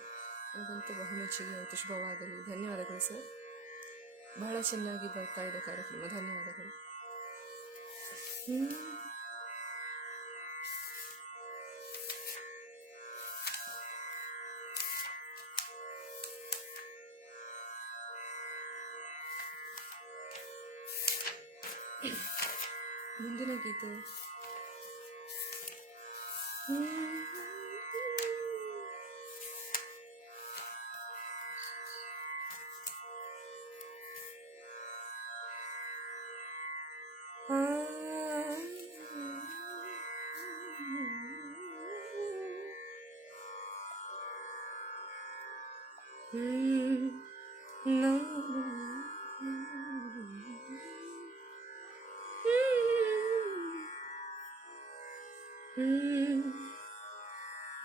ನನಗಂತೂ ಬಹು ಮೆಚ್ಚುಗೆ ಆಯಿತು. ಶುಭವಾಗಲಿ. ಧನ್ಯವಾದಗಳು ಸರ್. ಬಹಳ ಚೆನ್ನಾಗಿ ಬರ್ತಾ ಇದೆ ಕಾರ್ಯಕ್ರಮ. ಧನ್ಯವಾದಗಳು. ಮುಂದಿನ ಗೀತೆ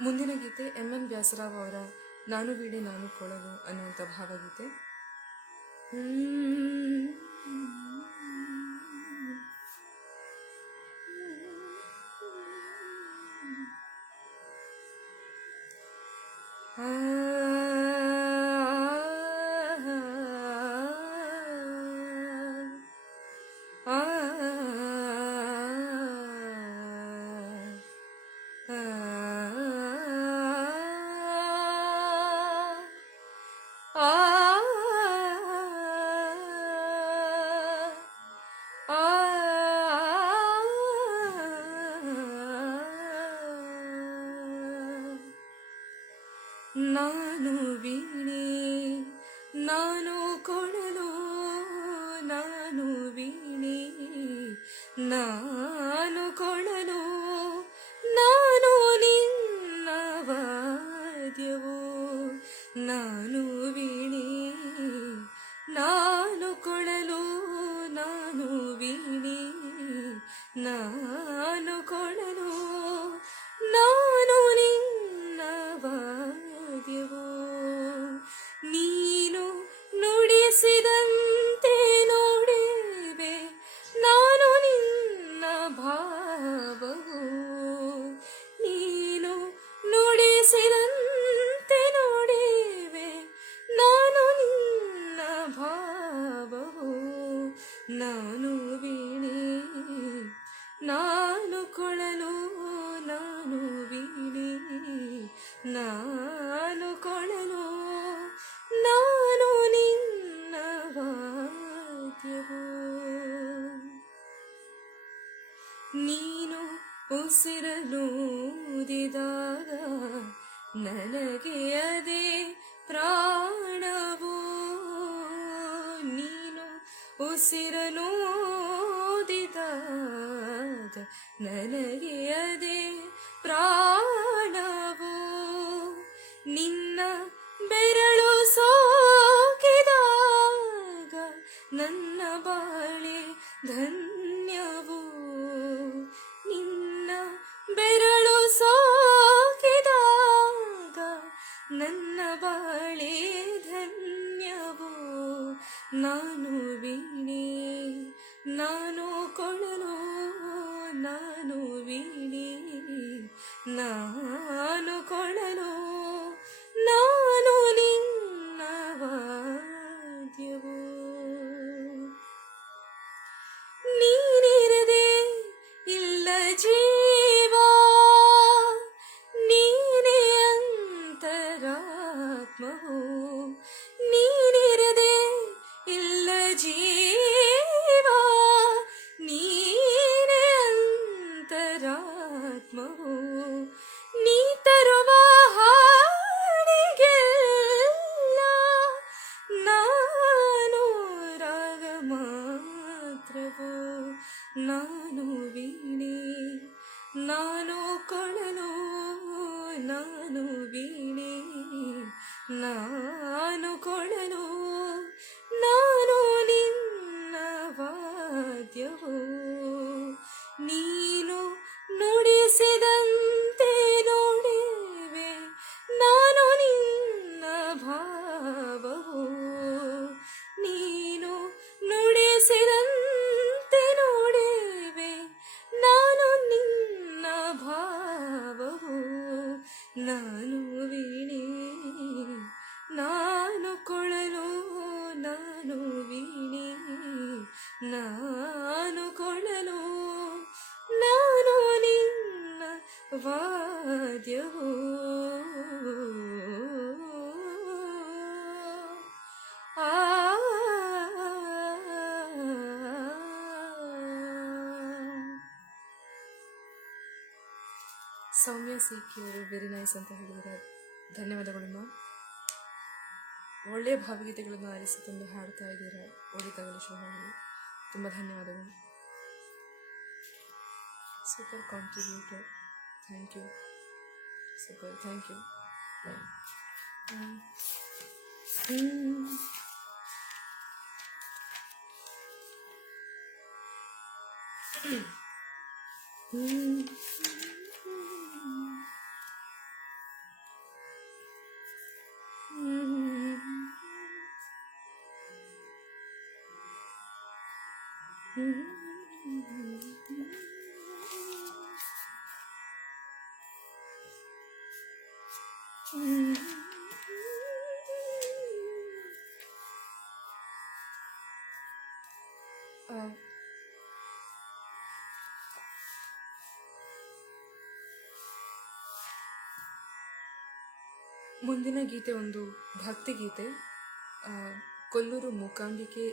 ಮುಂದಿನ ಗೀತೆ MN ವ್ಯಾಸರಾವ್ ಅವರ ನಾನು ವೀಣೆ ನಾನು ಕೊಳಲು ಅನ್ನುವಂಥ ಭಾವಗೀತೆ. ನಾನು ವೀಣೆ ನಾನು ಕೊಳಲು, ನಾನು ವೀಣೆ ನಾನು ಕೊಳಲು, ನಾನು ನಿನ್ನ ವಾದ್ಯವು. ನಾನು ವೀಣೆ ನಾನು ಕೊಳಲು, ನಾನು ವೀಣೆ ನಾನು ಕೊಳಲು, ನಾನು ನಿನ್ನ ವಾದ್ಯವು. ನೀನು ನುಡಿಸಿದಂತೆ ನೋಡಿವೆ ನಾನು ನಿನ್ನ ಭಾವವು. ನೀನು ನುಡಿಸಿದಂತೆ ನೋಡಿವೆ ನಾನು ನಿನ್ನ ಭಾವವು. ನಾನು ವೀಣೆ ನಾನು ಕೊಳಲು, ನಾನು ವೀಣೆ ನಾನು ಕೊಳಲು, ನಾನು ನಿನ್ನ ವಾದ್ಯವು. ನೀನು ಉಸಿರಲೂದಿದಾಗ ನನಗೆ ಅದೇ ಪ್ರಾಣವು. ನೀನು ಉಸಿರನೋದಿದಾಗ ನನಗೆ ಅದೇ ಪ್ರಾಣವು. ನಿನ್ನ ಬೆರಳು ಸೋಕಿದಾಗ ನನ್ನ ಬಾಳೆ ಧನ್ಯವು. ನಿನ್ನ ಬೆರಳು ಸೋಕಿದಾಗ ನನ್ನ ಬಾಳೆ ಧನ್ಯವು. ನಾನು ವೀಣೆ, ನಾನು ಕೊಳಲು, ನಾನು ವೀಣೆ, ನಾನು ಕೊಳಲು, ನಾನು ನಿನ್ನ ವಾದ್ಯವು. ನೀನಿರದೆ ಇಲ್ಲ ಜೀವ, ನೀನೇ ಅಂತರಾತ್ಮವು. ನೀನಿರದೆ ಇಲ್ಲ ಜೀವ, ನೀನೇ ಅಂತರಾತ್ಮವು. ನೀ ತರುವ ಹಾಡಿಗೆಲ್ಲ ನಾನು ರಾಗ ಮಾತ್ರವು. ನಾನು ವೀಣೆ, ನಾನು ಕೊಳಲು, ನಾನು ವೀಣೆ, ನಾನು ಕೊಳಲು, ನಾನು ನಿನ್ನ ವಾದ್ಯವು. ನೀನು ನುಡಿಸಿದಂತೆ ನುಡಿವೆ ನಾನು ನಿನ್ನ ಭಾವವು. ನೀನು ನುಡಿಸಿದಂತೆ ನುಡಿವೆ ನಾನು ನಿನ್ನ ಭಾವವು. ನಾನು ವೀಣೆ, ನಾನು ಕೊಳಲು, ನಾನು ವೀಣೆ, ನಾನು ಕೊಳಲು, ನಾನು ನಿನ್ನ ವಾದ್ಯವು. ಆ ಸೌಮ್ಯ ಸಿಕ್ಕಿಯವರು ವೆರಿ ನೈಸ್ ಅಂತ ಹೇಳಿದರೆ ಧನ್ಯವಾದಗಳು ಮ್ಯಾಮ್. ಒಳ್ಳೆಯ ಭಾವಗೀತೆಗಳನ್ನು ಆರಿಸಿ ತುಂಬ ಹಾಡ್ತಾ ಇದ್ದೀರಾ. ಒಳ್ಳೆದಾಗಲಿ, ಶುಭವಾಗಲಿ. ತುಂಬ ಧನ್ಯವಾದಗಳು. Super contributor. Thank you. Super, thank you. ಮುಂದಿನ ಗೀತೆ ಒಂದು ಭಕ್ತಿಗೀತೆ. ಕೊಲ್ಲೂರು ಮೂಕಾಂಬಿಕೆ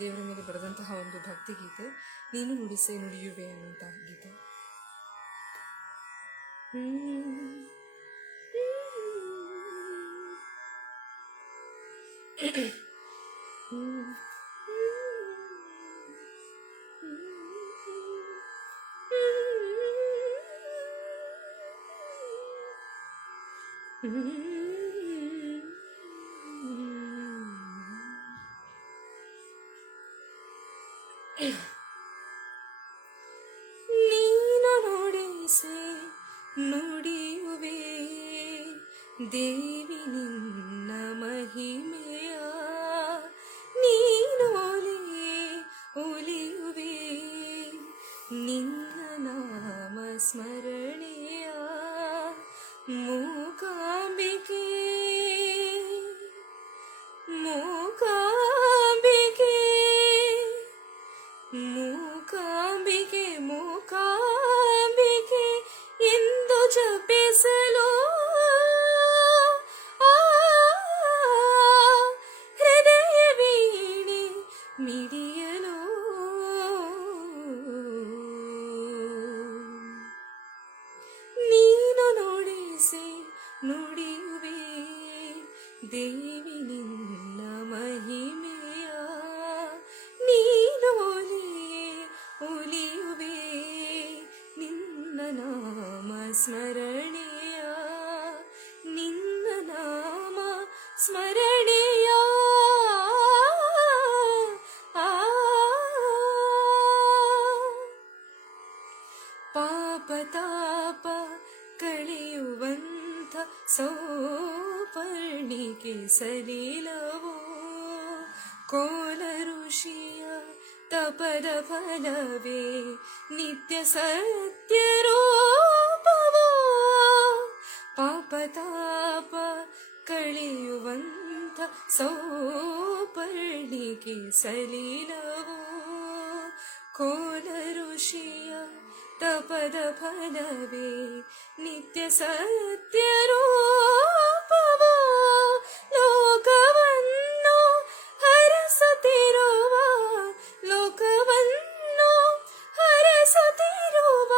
ದೇವರ ಮೇಲೆ ಬರೆದಂತಹ ಒಂದು ಭಕ್ತಿಗೀತೆ, ನೀನು ನುಡಿಸೆ ನುಡಿಯುವೆ ಅನ್ನುವಂತಹ ಗೀತೆ. ನೀನು ನುಡಿಸೆ ನುಡಿಯುವೆ ದೇವಿ ನಿನ್ನ ಮಹಿಮೆಯ, ನೀನು ಒಲಿಯುವೆ ನಿನ್ನ ನಾಮ ಸ್ಮರಣೆಯ. ಮೂಕಾಂಬಿಕೆ ಮೂಕಾಂಬಿಕೆ ಮೂಕಾಂಬಿಕೆ ಮೂಕಾಂಬಿಕೆ ಎಂದು ಜಪಿಸಲು ಹೃದಯ ವೀಣೆ ಮಿಡಿಯಲು. ನೀನು ನುಡಿಸಿ ನುಡಿಯುವೆ ದೇವಿ ನಿನ್ನ ಮಹಿಮೆಯ, ತಾಪ ಕಳೆಯುವಂಥ ಸೌಪರ್ಣಿಕೆ ಸಲಿಲವೋ ಕೋಲ ಋಷಿಯ ತಪದ ಫಲವೇ ನಿತ್ಯ ಸತ್ಯ ರೂಪವೋ ಪಾಪತಾಪ ಕಳೆಯುವಂಥ ಸೌಪರ್ಣಿಕೆ ಸಲಿಲವೋ ಕೋಲ ಋಷಿಯ ತಪದ ಫಲವೇ ನಿತ್ಯ ಸತ್ಯ ರೂಪವೋ ಲೋಕವನ್ನು ಹರಸುತ್ತಿರುವ ಲೋಕವನ್ನು ಹರಸುತ್ತಿರುವ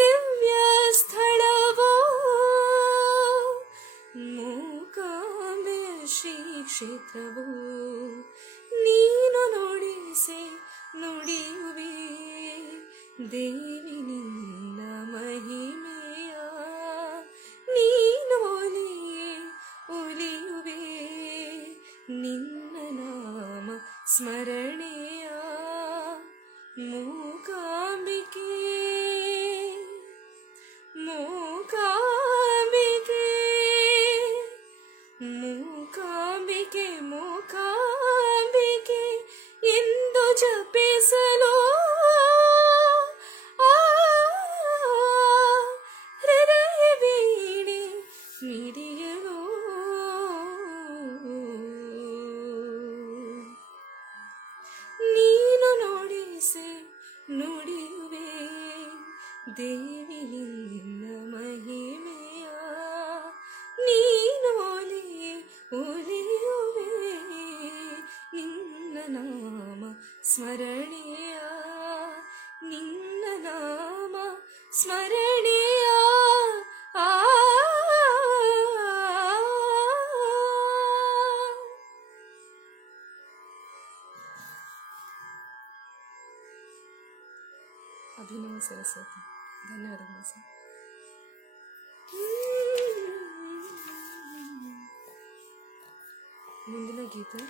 ದಿವ್ಯ ಸ್ಥಳವೋ ಮೂಕಾಂಬೆಯ ಶ್ರೀ ಕ್ಷೇತ್ರವೋ ನೀನು ನುಡಿಸೆ ನುಡಿಯುವೆ ದೇವಿ ನಿನ್ನ ಮಹಿಮೆಯ ನೀನು ಒಲಿಯುವೆ ನಿನ್ನ ನಾಮ ಸ್ಮರಣೆಯ ಮೂಕಾಂಬಿಕೆ ಮೂಕಾಂಬಿಕೆ ಮೂಕಾಂಬಿಕೆ ಮೂಕಾಂಬಿಕೆ ಎಂದು ಜಪಿಸಲು ಹೃದಯ ವೀಣೆ ಮಿಡಿಯಲು ನೀನು ನುಡಿಸೆ ನುಡಿಯುವೆ ದೇವಿ ನಿನ್ನ ಮಹಿಮೆಯ ನೀನು ಒಲಿಯುವೆ ನಿನ್ನ ನಾಮ ಸ್ಮರಣೆಯ ನಿನ್ನ ನಾಮ ಸ್ಮರಣೆಯ ಅಭಿನವ ಸರಸ್ವತಿ. ಧನ್ಯವಾದಗಳು ಸರ್. ಮುಂದಿನ ಗೀತೆ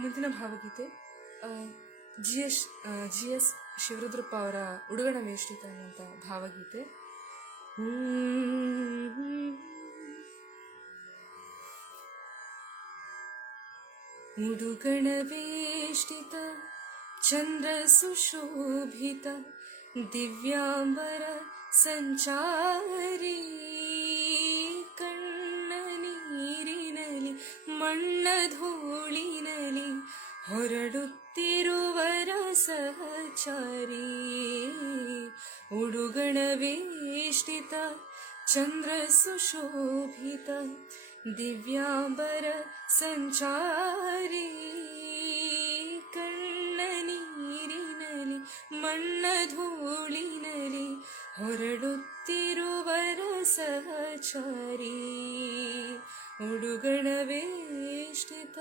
ಮುಂದಿನ ಭಾವಗೀತೆ ಜಿ ಎಸ್ ಶಿವರುದ್ರಪ್ಪ ಅವರ ಉಡುಗಣ ವೇಷ್ಟಿತ ಅನ್ನುವಂಥ ಭಾವಗೀತೆ. ಉಡುಗಣ ವೇಷ್ಟಿತ ಚಂದ್ರ ಸುಶೋಭಿತ ದಿವ್ಯಾಂಬರ ಸಂಚಾರಿ ಕಣ್ಣ ನೀರಿನಲಿ ಮಣ್ಣ ಧೂಳಿನಲಿ ಹೊರಡುತ್ತಿರುವರ ಸಹಚಾರಿ. ಉಡುಗಣ ವೇಷ್ಟಿತ ಚಂದ್ರ ಸುಶೋಭಿತ ದಿವ್ಯಾಂಬರ ಸಂಚಾರಿ ಕಣ್ಣ ನೀರಿನಲಿ ಮಣ್ಣ ಧೂಳಿನಲಿ ಹೊರಡುತ್ತಿರುವರ ಸಹಚಾರಿ. उडुगणवेष्टित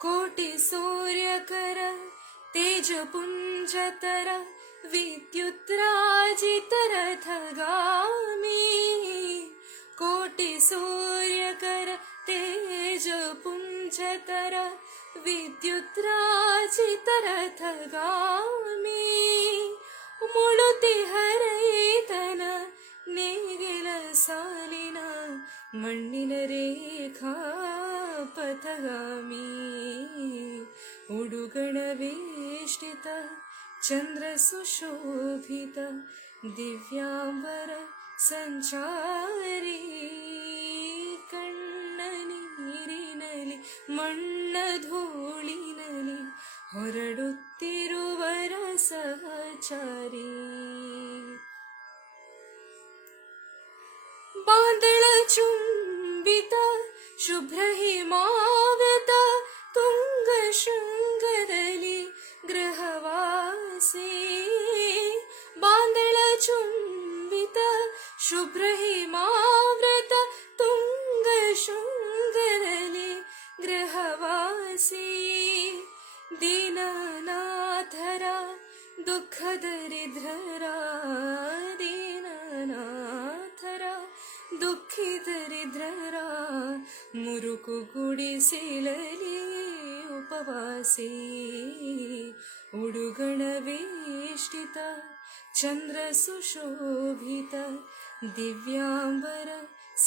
कोटि सूर्यकर तेजपुञ्जतर विद्युत्राजितरथगामी कोटि सूर्यकर तेजपुञ्जतर विद्युत्राजितरथगामी मुळुति हरैतन ನೇಗಿಲ ಸಾಲಿನ ಮಣ್ಣಿನ ರೇಖಾ ಪಥಗಾಮಿ ಉಡುಗಣವೇಷ್ಟಿತ ಚಂದ್ರ ಸುಶೋಭಿತ ದಿವ್ಯಾಂಬರ ಸಂಚಾರಿ ಕಣ್ಣ ನೀರಿನಲಿ ಮಣ್ಣ ಧೂಳಿನಲಿ ಹೊರಡುತ್ತಿರುವರ ಸಹಚಾರಿ ಬಾಂದಳ ಚುಂಬಿತ ಶುಭ್ರ ಹಿಮಾವೃತ ತುಂಗ ಶೃಂಗದಲ್ಲಿ ಗೃಹವಾಸಿ ಬಾಂದಳ ಚುಂಬಿತ ಶುಭ್ರ ಹಿಮಾವೃತ ತುಂಗ ಶೃಂಗದಲ್ಲಿ ಗೃಹವಾಸಿ ದೀನನಾಥರ ದುಃಖ ದರಿದ್ರರ ದೀನನಾಥರ ದುಃಖಿತರಿದ್ರರ ಮುರುಕು ಗುಡಿಸಿಲಲಿ ಉಪವಾಸಿ ಉಡುಗಣವೇಷ್ಟಿತ ಚಂದ್ರ ಸುಶೋಭಿತ ದಿವ್ಯಾಂಬರ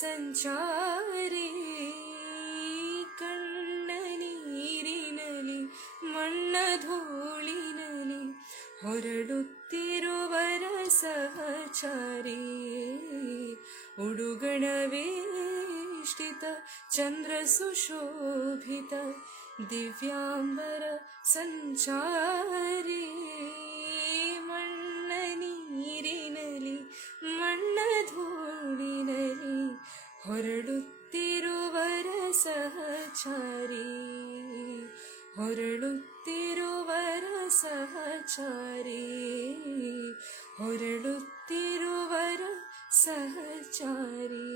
ಸಂಚಾರಿ ಕಣ್ಣ ನೀರಿನಲಿ ಮಣ್ಣ ಧೂಳಿನಲಿ ಹೊರಡುತ್ತಿರುವರ ಸಹಚಾರಿ ಉಡುಗಣವೇಷ್ಟಿತ ಚಂದ್ರ ಸುಶೋಭಿತ ದಿವ್ಯಾಂಬರ ಸಂಚಾರಿ ಮಣ್ಣ ನೀರಿನಲಿ ಮಣ್ಣ ಧೂಳಿನಲಿ ಹೊರಡುತ್ತಿರುವರ ಸಹಚಾರಿ ಹೊರಡುತ್ತಿರುವರ ಸಹಚಾರಿ ಹೊರಡುತ್ತಿರುವರ ಸಹಚಾರಿ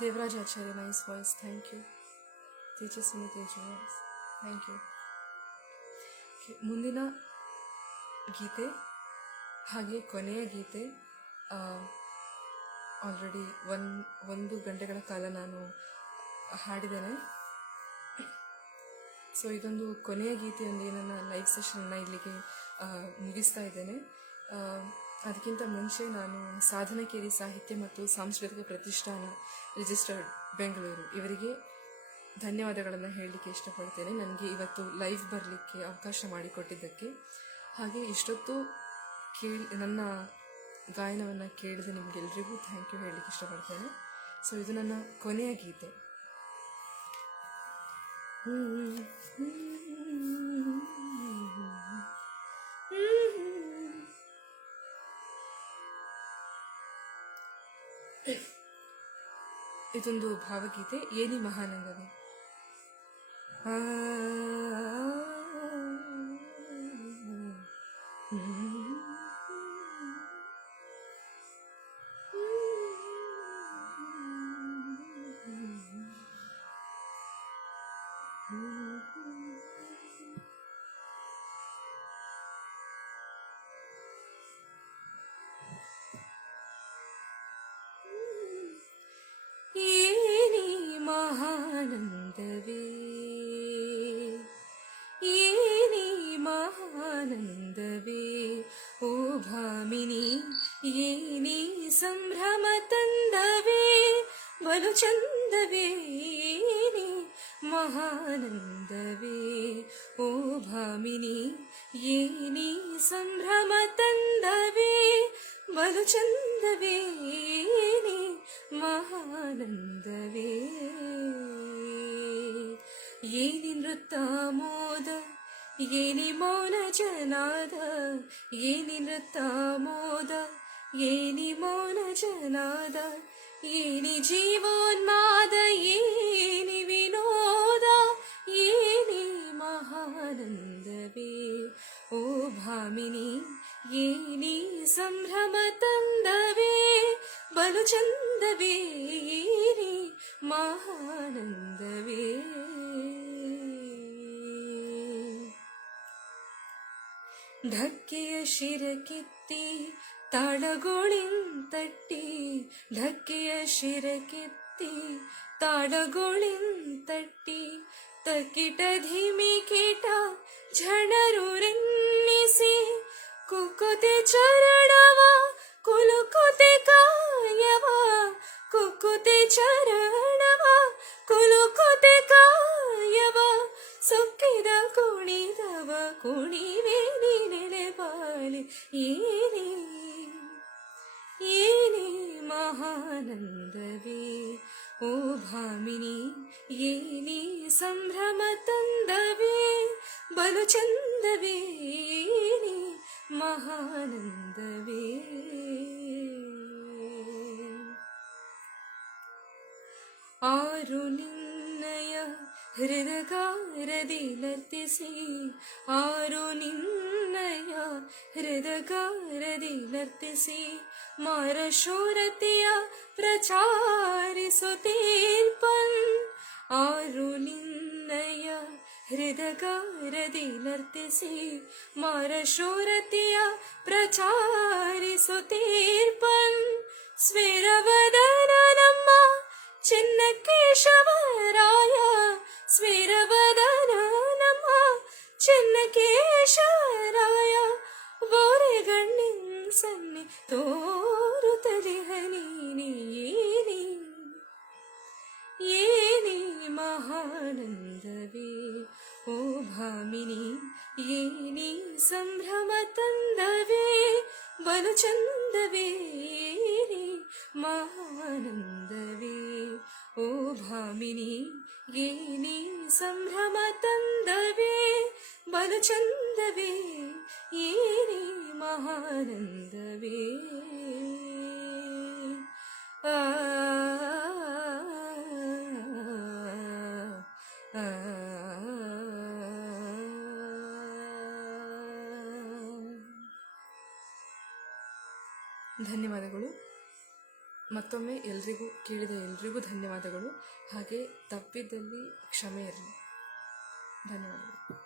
Devaraj Acharya, nice voice, thank you. Tejaswini Tej voice, thank you. ಮುಂದಿನ ಗೀತೆ ಹಾಗೆ ಕೊನೆಯ ಗೀತೆ ಆಲ್ರೆಡಿ ಒಂದು ಗಂಟೆಗಳ ಕಾಲ ನಾನು ಹಾಡಿದ್ದೇನೆ. ಸೊ ಇದೊಂದು ಕೊನೆಯ ಗೀತೆಯೊಂದಿಗೆ ನನ್ನ ಲೈವ್ ಸೆಷನ್ನ ಇಲ್ಲಿಗೆ ಮುಗಿಸ್ತಾ ಇದ್ದೇನೆ. ಅದಕ್ಕಿಂತ ಮುಂಚೆ ನಾನು ಸಾಧನಕೇರಿ ಸಾಹಿತ್ಯ ಮತ್ತು ಸಾಂಸ್ಕೃತಿಕ ಪ್ರತಿಷ್ಠಾನ ರಿಜಿಸ್ಟರ್ಡ್ ಬೆಂಗಳೂರು ಇವರಿಗೆ ಧನ್ಯವಾದಗಳನ್ನು ಹೇಳಲಿಕ್ಕೆ ಇಷ್ಟಪಡ್ತೇನೆ, ನನಗೆ ಇವತ್ತು ಲೈವ್ ಬರಲಿಕ್ಕೆ ಅವಕಾಶ ಮಾಡಿಕೊಟ್ಟಿದ್ದಕ್ಕೆ. ಹಾಗೆ ಇಷ್ಟೊತ್ತು ನನ್ನ ಗಾಯನವನ್ನು ಕೇಳಿದ ನಿಮಗೆಲ್ರಿಗೂ ಥ್ಯಾಂಕ್ ಯು ಹೇಳಲಿಕ್ಕೆ ಇಷ್ಟಪಡ್ತೇನೆ. ಸೊ ಇದು ನನ್ನ ಕೊನೆಯ ಗೀತೆ. ಇದೊಂದು ಭಾವಗೀತೆ, ಏನಿ ಮಹಾನಂದವೇ. ಏನಿ ಮಹಾನಂದವೇ, ಏನಿ ಬಲು ಚಂದವೇ ನೀ ಮಹಾನಂದವೇ ಓ ಭಾಮಿನಿ ಏನಿ ಸಂಭ್ರಮ ತಂದವೇ ಬಲು ಚಂದವೇ ನೀ ಮಹಾನಂದವೇ ಏನಿ ನೃತ್ತ ಮೋದ ಏನಿ ಮೌನ ಜನಾದ ಏನಿ ನೃತ್ತ ಮೋದ ಏನಿ ಮೌನ ಜನಾದ ಏನಿ ಜೀವೋನ್ಮಾದ ಏನಿ ವಿನೋದ ಏನಿ ಮಹಾನಂದವೇ ಓ ಭಾಮಿನಿ ಏನಿ ಸಂಭ್ರಮ ತಂದವೇ ಬಲು ಚಂದವೇ ಏನಿ ಮಹಾನಂದವೇ ಢಕ್ಕೆಯ ಶಿರಕಿತ್ತಿ ತಾಳಗೋಳಿಂತಟ್ಟಿ ಢಕ್ಕೆಯ ಶಿರಕಿತ್ತಿ ತಾಳಗೋಳಿಂತಟ್ಟಿ ತಕ್ಕಿಟ ಧಿಮಿಕಿಟ ಝಣರುರೆನ್ನಿಸಿ ಕುಕ್ಕುತೆ ಚರಣವ ಕುಲುಕುತೆ ಕಾಯವ ಕುಕ್ಕುತೆ ಚರಣವ ಕುಲುಕುತೆ ಕಾಯವ ಸೊಕ್ಕಿದ ಕುಣಿದವ ಕುಣಿವೆ ನೆಲೆಬಾಲಿ ಏನೇ ಏನೇ ಮಹಾನಂದವೇ ಓ ಭಾಮಿನಿ ಏನಿ ಸಂಭ್ರಮ ತಂದವೇ ಬಲು ಚಂದವೇ ಏನಿ ಮಹಾನಂದವೇ ಆರು ನಿನ್ನಯ ಹೃದಗಾರದಿ ನರ್ತಿಸಿ ಆರು ನಿನ್ನಯ ಹೃದಗಾರದಿ ನರ್ತಿಸಿ ಮಾರಶೂರತೆಯ ಪ್ರಚಾರಿಸುತ್ತೀರ್ಪನ್ ಆರು ನಿನ್ನಯ ಹೃದಗಾರದಿ ನರ್ತಿಸಿ ಮಾರಶೂರತೆಯ ಪ್ರಚಾರಿಸುತ್ತೀರ್ಪನ್ ಸ್ವೇರವದನ ನಮ್ಮ ಚೆನ್ನಕೇಶವರಾಯ ಸ್ವೇರವದನ ನಮ್ಮ ಚೆನ್ನಕೇಶವರಾಯ ಬೋರೆಗಣ್ಣಿನ ಸನ್ನಿ ತೋರುತ್ತದೆ ಹನೀನಿ ಏನಿ ಏನಿ ಮಹಾನಂದವೇ ಓ ಭಾಮಿನಿ ಏನಿ ಸಂಭ್ರಮ ತಂದವೇ ಬಲು ಚಂದವೇ ಏನಿ ಮಹಾನಂದವೇ ಓ ಭಾಮಿನಿ ಏನಿ ಸಂಭ್ರಮ ತಂದವೇ ಬಲು ಚಂದವೇ ಏನಿ ಮಹಾನಂದವೇ ಆ ಧನ್ಯವಾದಗಳು. ಮತ್ತೊಮ್ಮೆ ಕೇಳಿದ ಎಲ್ರಿಗೂ ಧನ್ಯವಾದಗಳು. ಹಾಗೆ ತಪ್ಪಿದ್ದಲ್ಲಿ ಕ್ಷಮೆ ಇರಲಿ. ಧನ್ಯವಾದಗಳು.